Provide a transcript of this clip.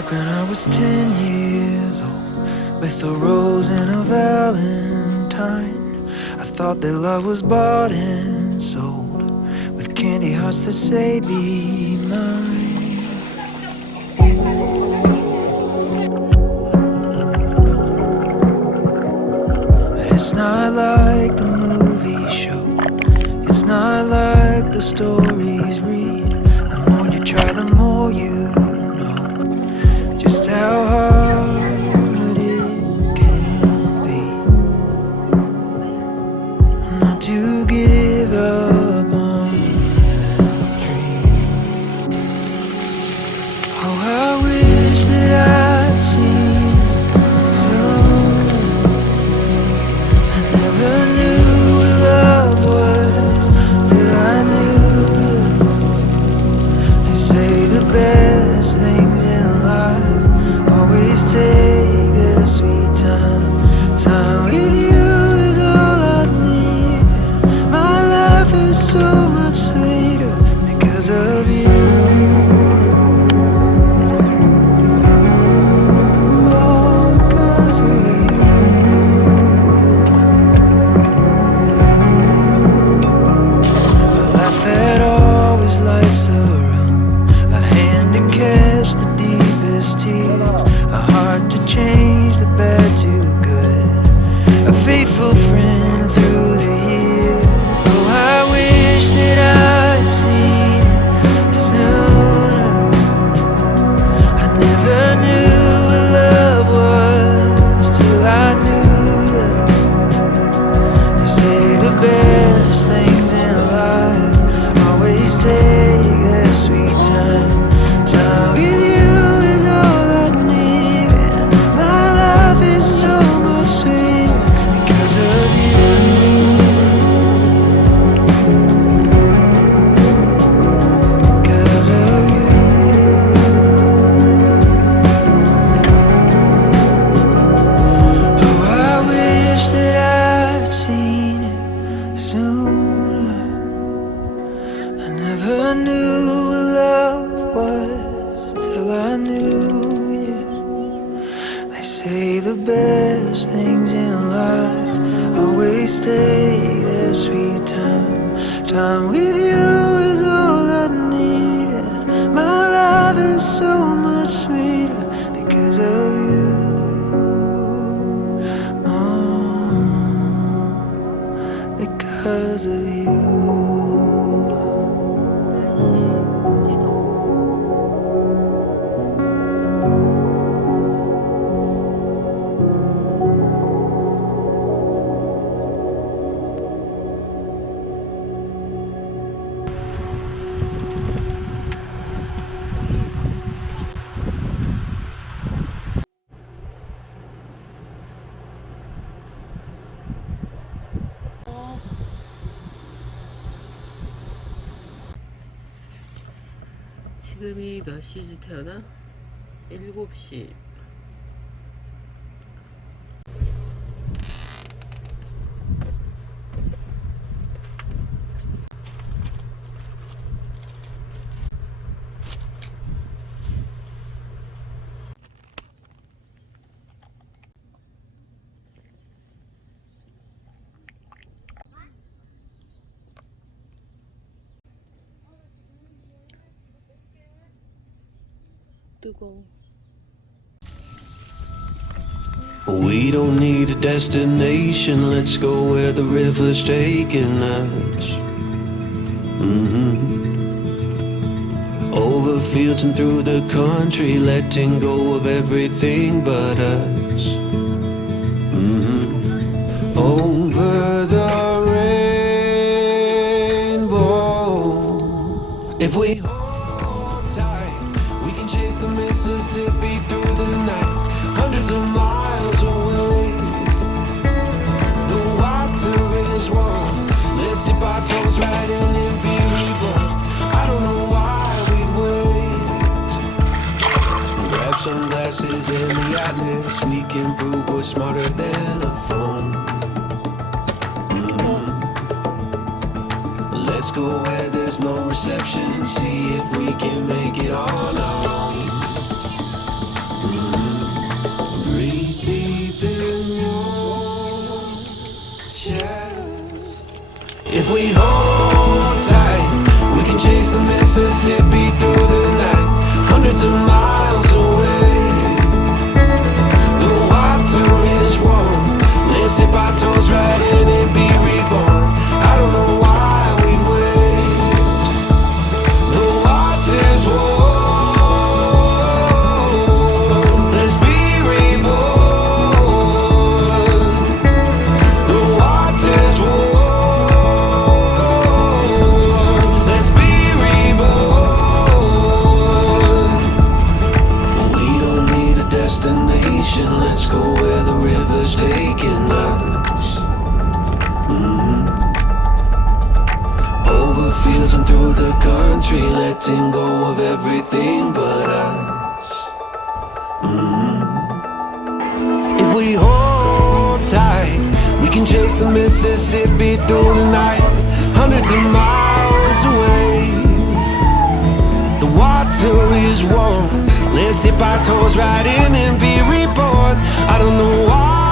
back when I was 10 years old, with a rose and a valentine. I thought that love was bought and sold, with candy hearts that say be mine. But it's not like the movie show, it's not like the stories read. The more you try, the more you know just how hard it can be not to give up on the dream. Oh, I wish that I'd seen sooner. I never knew what love was till I knew you. They say the best things in life always take a sweet time. Time with you is all I need. My life is so much sweeter because of you. Oh, because of you. A life that always lights the room, a hand to catch the deepest tears, a heart to change the bad to good, a faithful friend through the years. Oh, I wish that I'd seen it sooner. I never knew what love was till I knew you. They say the best things in life always take that sweet time. Time with you is all I need, and my life is so much sweeter because of you. Because of you. Oh, I wish that I'd seen it sooner. I never knew what love was till I knew you. They say the best things in life always take their sweet time. Time with you is all I need, and my life is so much sweeter because of you. Oh, because of you. 지금이 몇 시지 태어나? 7시. 뜨거워. We don't need a destination, let's go where the river's taking us. Over fields and through the country, letting go of everything but us. Over the rainbow, if we hold tight, we can chase the Mississippi through the night, hundreds of miles away. The water is warm, let's dip our toes right in and be reborn. I don't know why we'd wait. Grab some glasses in the atlas, we can prove we're smarter than a phone. Let's go where there's no reception, see if we can make it on our own. If we hold tight, we can chase the Mississippi through the night, hundreds of miles away. The water is warm, let's dip our toes right in and be reborn. I don't know why we wait. The water's warm, let's be reborn. The water's warm, let's be reborn. We don't need a destination, let's go where the river's taking us. Over fields and through the country, letting go of everything but us. If we hold tight, we can chase the Mississippi through the night, hundreds of miles away. The water is warm, let's dip our toes right in and be reborn. I don't know why